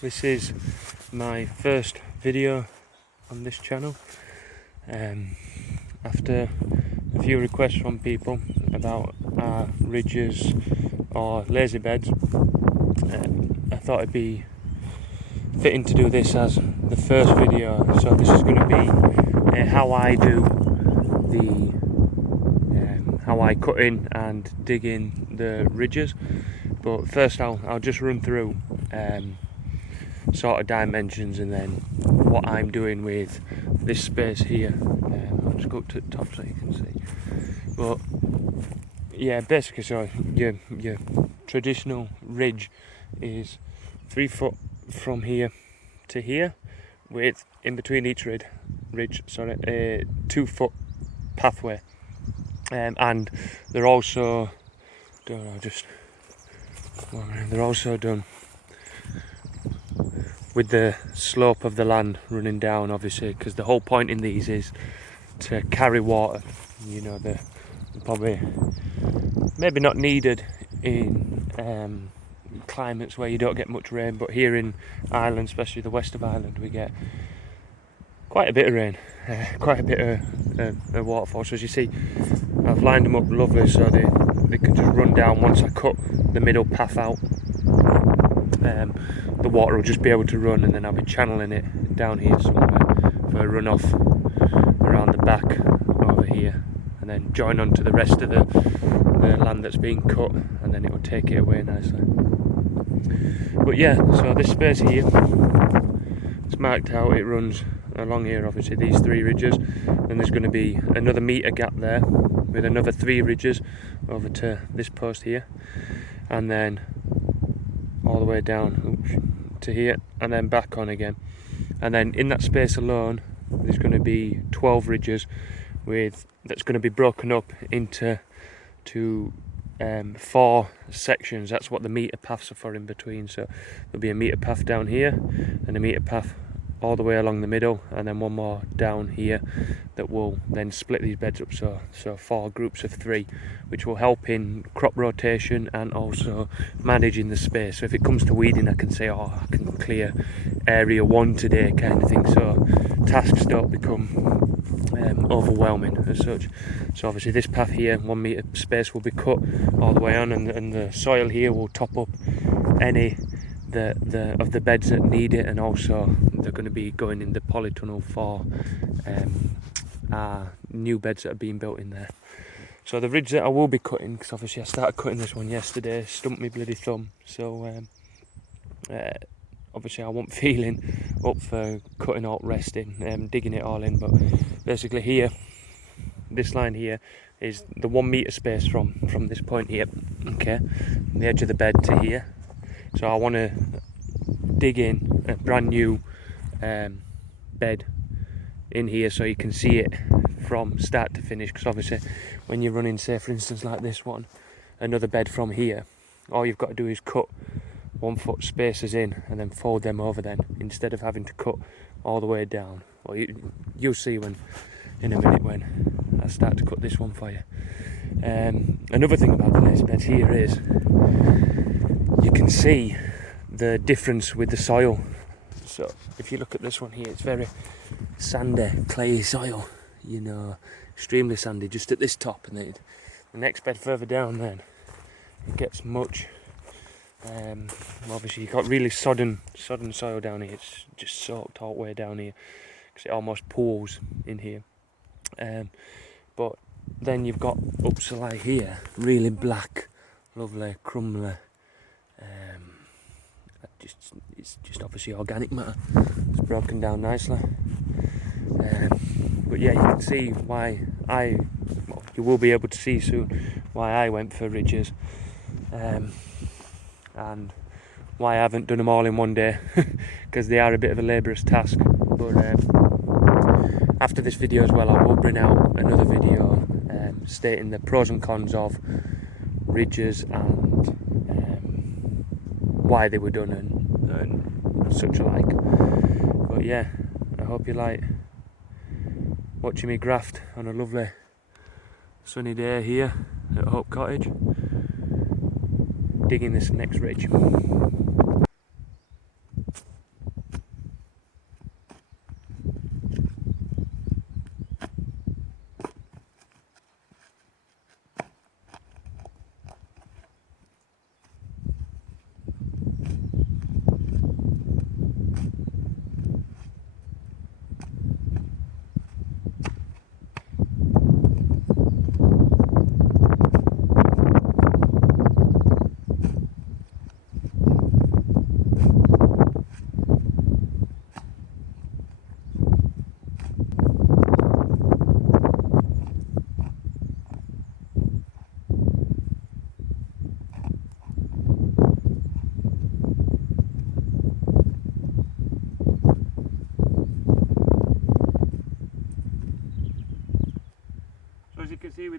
This is my first video on this channel. After a few requests from people about our ridges or lazy beds, I thought it'd be fitting to do this as the first video. So this is going to be how I do how I cut in and dig in the ridges. But first I'll just run through sort of dimensions and then what I'm doing with this space here. I'll just go up to the top so you can see. But yeah, basically, so your traditional ridge is 3 foot from here to here, with in between each ridge, a 2 foot pathway, and they're also done with the slope of the land running down, obviously, because the whole point in these is to carry water. You know, they're probably maybe not needed in climates where you don't get much rain, but here in Ireland, especially the west of Ireland, we get quite a bit of rain, quite a bit of waterfall. So as you see, I've lined them up lovely so they can just run down. Once I cut the middle path out, the water will just be able to run, and then I'll be channeling it down here somewhere for a runoff around the back over here, and then join onto the rest of the land that's being cut, and then it will take it away nicely. But yeah, so this space here, it's marked out, it runs along here, obviously these 3 ridges, then there's going to be another metre gap there with another 3 ridges over to this post here, and then all the way down to here, and then back on again. And then in that space alone there's going to be 12 ridges that's going to be broken up into 4 sections. That's what the metre paths are for in between. So there'll be a metre path down here and a metre path all the way along the middle, and then one more down here that will then split these beds up, so 4 groups of 3, which will help in crop rotation and also managing the space. So if it comes to weeding, I can say, oh, I can clear area 1 today, kind of thing, so tasks don't become overwhelming as such. So obviously this path here, 1 metre space, will be cut all the way on, and the soil here will top up any of the beds that need it, and also they're going to be going in the polytunnel for new beds that are being built in there. So the ridge that I will be cutting, because obviously I started cutting this one yesterday, stumped me bloody thumb, so obviously I wasn't feeling up for cutting out resting, digging it all in. But basically here, this line here is the 1 metre space from this point here, okay, from the edge of the bed to here. So I want to dig in a brand new bed in here so you can see it from start to finish, because obviously when you're running, say for instance like this one, another bed from here, all you've got to do is cut 1 foot spaces in and then fold them over, then instead of having to cut all the way down. Well, you'll see in a minute when I start to cut this one for you. Another thing about the lazy beds here is you can see the difference with the soil. So if you look at this one here, it's very sandy, clayey soil, you know, extremely sandy just at this top, and then the next bed further down, then it gets much obviously you've got really sodden soil down here. It's just soaked all the way down here because it almost pools in here, but then you've got up to like here, really black, lovely, crumbly, it's just obviously organic matter. It's broken down nicely, but yeah, you can see why you will be able to see soon why I went for ridges, and why I haven't done them all in one day, because they are a bit of a laborious task. But after this video as well, I will bring out another video stating the pros and cons of ridges and why they were done and such alike. But yeah, I hope you like watching me graft on a lovely sunny day here at Hope Cottage, digging this next ridge.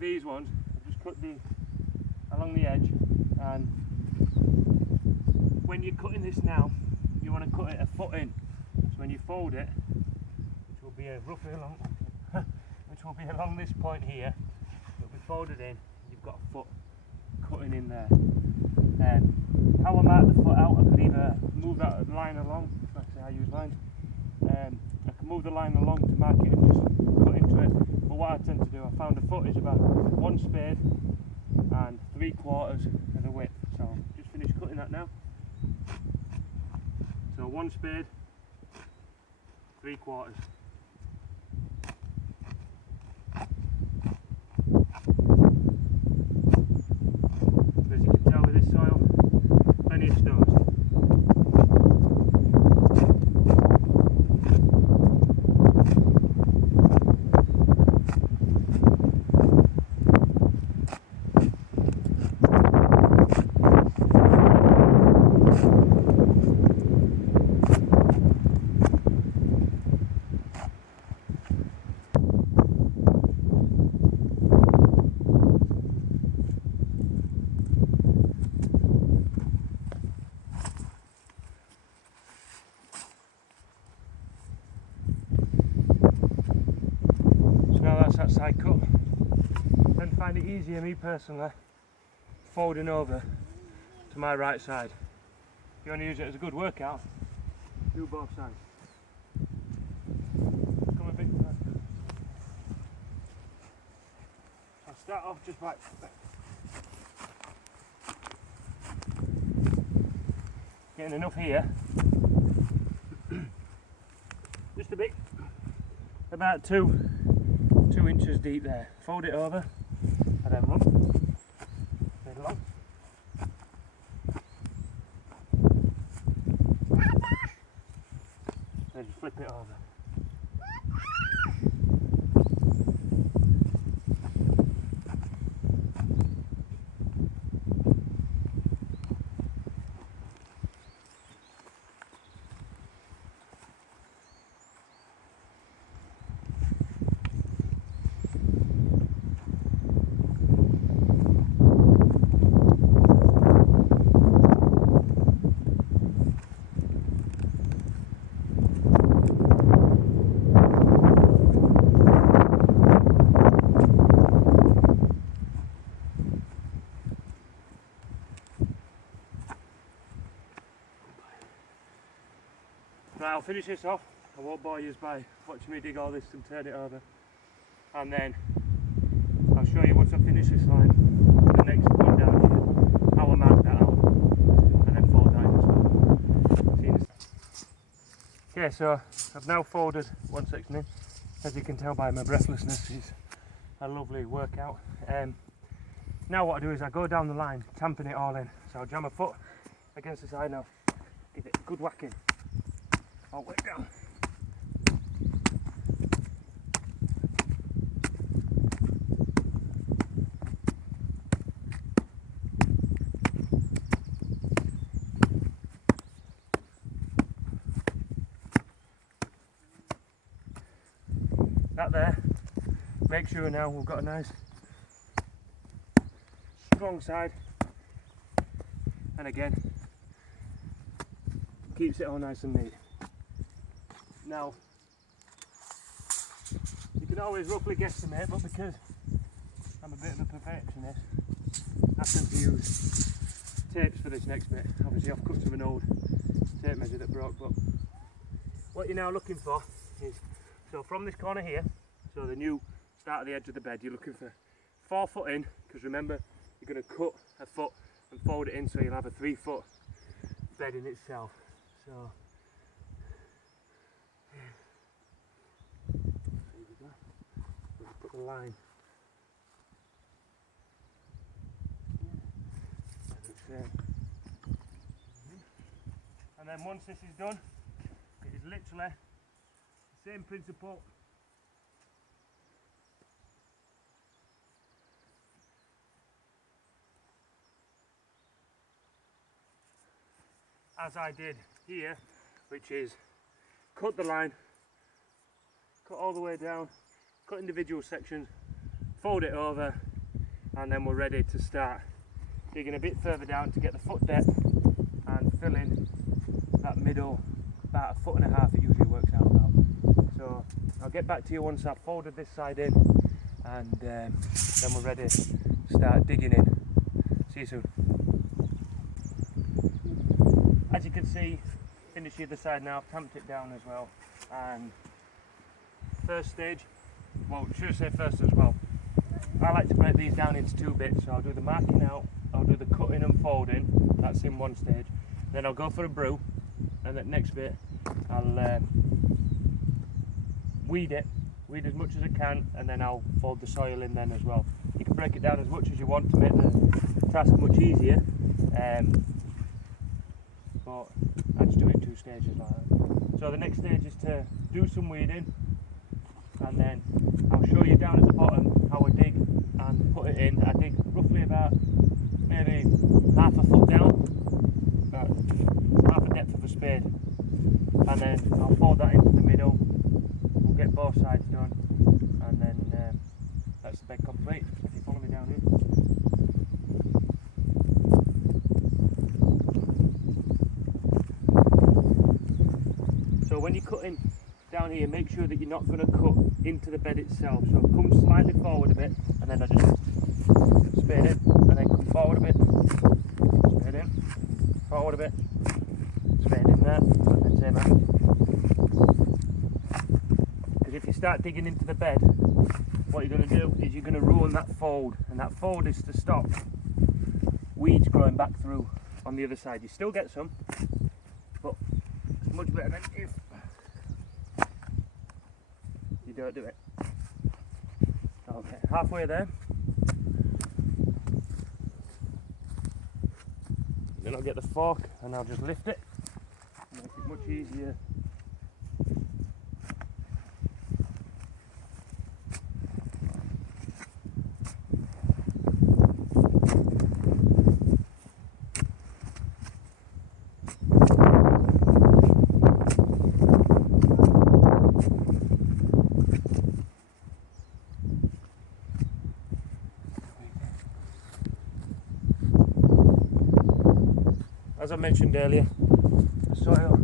with these ones, I just cut along the edge, and when you're cutting this now, you want to cut it a foot in. So when you fold it, which will be roughly along, which will be along this point here, it'll be folded in. You've got a foot cutting in there. How I mark the foot out, I could either move that line along, like I say, I use lines. I can move the line along to mark it and just cut into it. But what I tend to do, I found the foot is about 1 spade and 3/4 of the width. So just finished cutting that now. So 1 spade, 3/4. As you can tell with this soil, plenty of stones. That side cut. Then find it easier, me personally, folding over to my right side. If you want to use it as a good workout, do both sides. Come a bit further. I'll start off just by getting enough here, just a bit, about 2 inches deep there. Fold it over and then run middle on. Then just flip it over. Right, I'll finish this off. I won't bore you by watching me dig all this and turn it over. And then I'll show you once I finish this line, the next one down here, how I mark that out, and then fold that in as well. Okay, so I've now folded one section in. As you can tell by my breathlessness, it's a lovely workout. Now what I do is I go down the line, tamping it all in. So I'll jam a foot against the side now, give it a good whacking. All the way down. That there, make sure now we've got a nice strong side, and again keeps it all nice and neat. Now, you can always roughly guesstimate, but because I'm a bit of a perfectionist, I tend to use tapes for this next bit. Obviously I've cut from an old tape measure that broke, but what you're now looking for is, so from this corner here, so the new start of the edge of the bed, you're looking for 4 foot in, because remember, you're going to cut a foot and fold it in, so you'll have a 3 foot bed in itself. So put the line. And then once this is done, it is literally the same principle as I did here, which is cut the line, cut all the way down, cut individual sections, fold it over, and then we're ready to start digging a bit further down to get the foot depth and fill in that middle, about 1.5 foot it usually works out about. So I'll get back to you once I've folded this side in, and then we're ready to start digging in. See you soon. As you can see, finish the other side now, I've tamped it down as well, and first stage, well, should I say first as well, I like to break these down into 2 bits. So I'll do the marking out, I'll do the cutting and folding, that's in one stage, then I'll go for a brew, and the next bit I'll weed as much as I can, and then I'll fold the soil in then as well. You can break it down as much as you want to make the task much easier, but I just do it in 2 stages like that. So the next stage is to do some weeding, and then I'll show you down at the bottom how I dig and put it in. I dig roughly about maybe 1/2 foot down, about half the depth of a spade, and then I'll fold that into the middle. We'll get both sides done, and then that's the bed complete. If you follow me down here. So when you're cutting down here, make sure that you're not going to cut into the bed itself. So come slightly forward a bit, and then I just spade in, and then come forward a bit, spade in, forward a bit, spade in there, and then same out. Because if you start digging into the bed, what you're going to do is you're going to ruin that fold, and that fold is to stop weeds growing back through on the other side. You still get some, but it's much better than if you don't do it. Okay, halfway there. Then I'll get the fork and I'll just lift it. Make it much easier. As I mentioned earlier, the soil,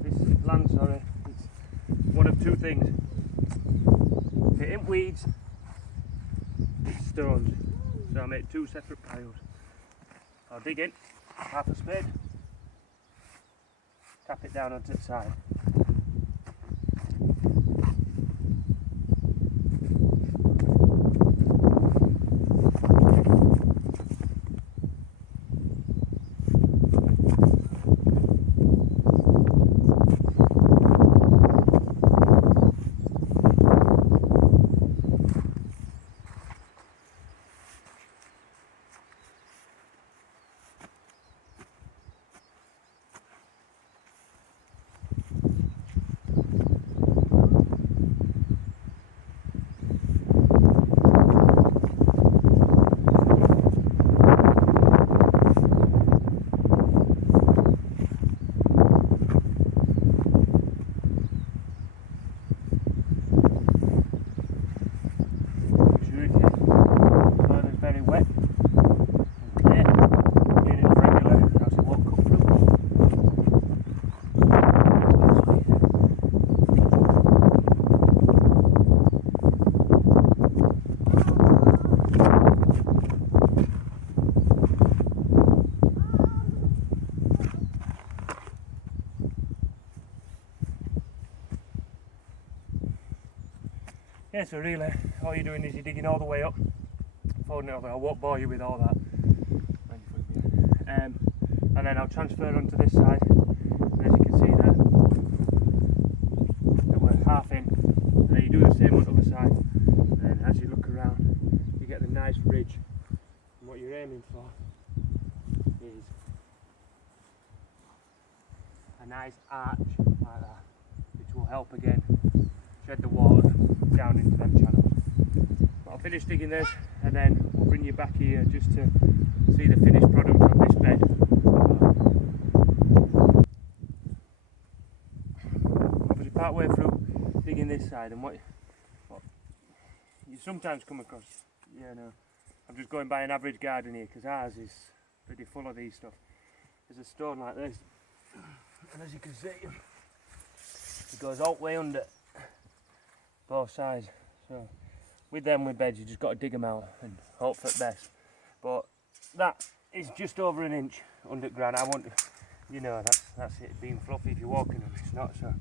this land, sorry, it's one of 2 things. If it ain't weeds, it's stones. So I make 2 separate piles. I'll dig in, 1/2 a spade, tap it down onto the side. Yeah, so really all you're doing is you're digging all the way up, folding it over. I won't bore you with all that. And then I'll transfer onto this side, and as you can see there, we're 1/2 in, and then you do the same on the other side, and then as you look around you get the nice ridge, and what you're aiming for is a nice arch like that, which will help again shed the water down into them channels. But I'll finish digging this, and then we'll bring you back here just to see the finished product of this bed. Obviously part way through digging this side, and what you sometimes come across, I'm just going by an average garden here because ours is pretty full of these stuff. There's a stone like this, and as you can see, it goes all the way under both sides. So with beds, you just got to dig them out and hope for the best. But that is just over an inch underground. I want, you know, that's it being fluffy if you're walking on it. It's not. So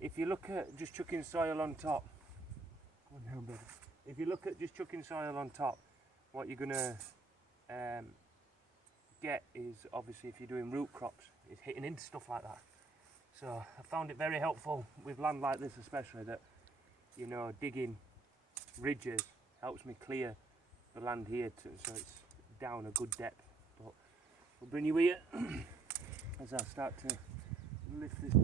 if you look at just chucking soil on top, go on down, baby. If you look at just chucking soil on top, what you're gonna get is, obviously, if you're doing root crops, is hitting into stuff like that. So I found it very helpful with land like this, especially, that, you know, digging ridges helps me clear the land here so it's down a good depth. But we'll bring you here as I start to lift this.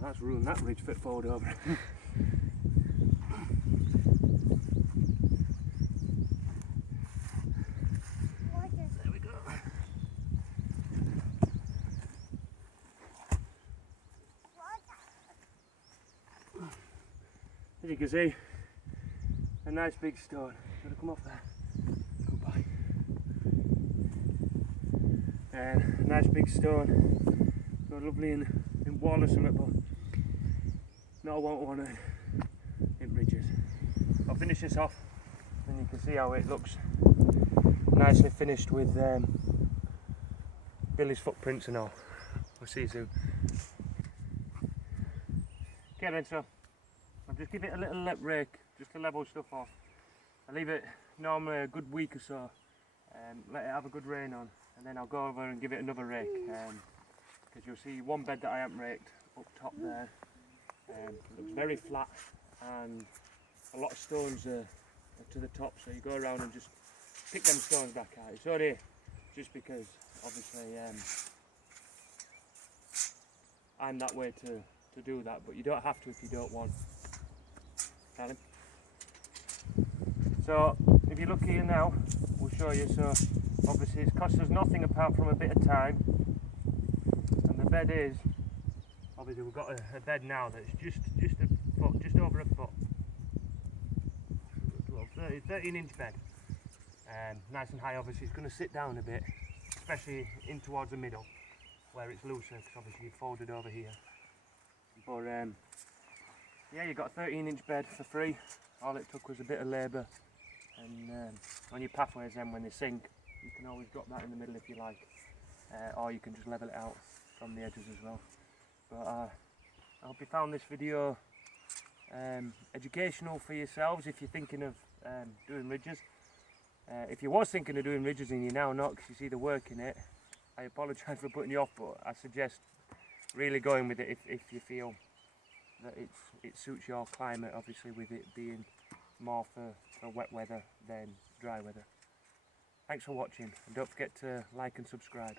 That's ruined that ridge fit forward over. There we go. As you can see, a nice big stone. Gotta come off there. Goodbye. And a nice big stone. So lovely in wall or something, but no, I won't want it in ridges. I'll finish this off and you can see how it looks nicely finished with Billy's footprints and all. We'll see you soon. Okay then, so I'll just give it a little rake just to level stuff off. I leave it normally a good week or so, let it have a good rain on, and then I'll go over and give it another rake, because you'll see one bed that I haven't raked up top there. Looks very flat and a lot of stones are to the top, so you go around and just pick them stones back out. It's only just because obviously I'm that way to do that, but you don't have to if you don't want. Darling. So if you look here now, we'll show you. So obviously it's cost us nothing apart from a bit of time, and the bed is, obviously we've got a bed now that's just a foot, just over a foot, 13-inch bed, nice and high. Obviously it's going to sit down a bit, especially in towards the middle where it's looser, because obviously you've folded over here. But yeah, you got a 13-inch bed for free. All it took was a bit of labour, and on your pathways then when they sink, you can always drop that in the middle if you like, or you can just level it out from the edges as well. But I hope you found this video educational for yourselves if you're thinking of doing ridges. If you was thinking of doing ridges and you're now not because you see the work in it, I apologise for putting you off, but I suggest really going with it if you feel that it suits your climate, obviously with it being more for wet weather than dry weather. Thanks for watching, and don't forget to like and subscribe.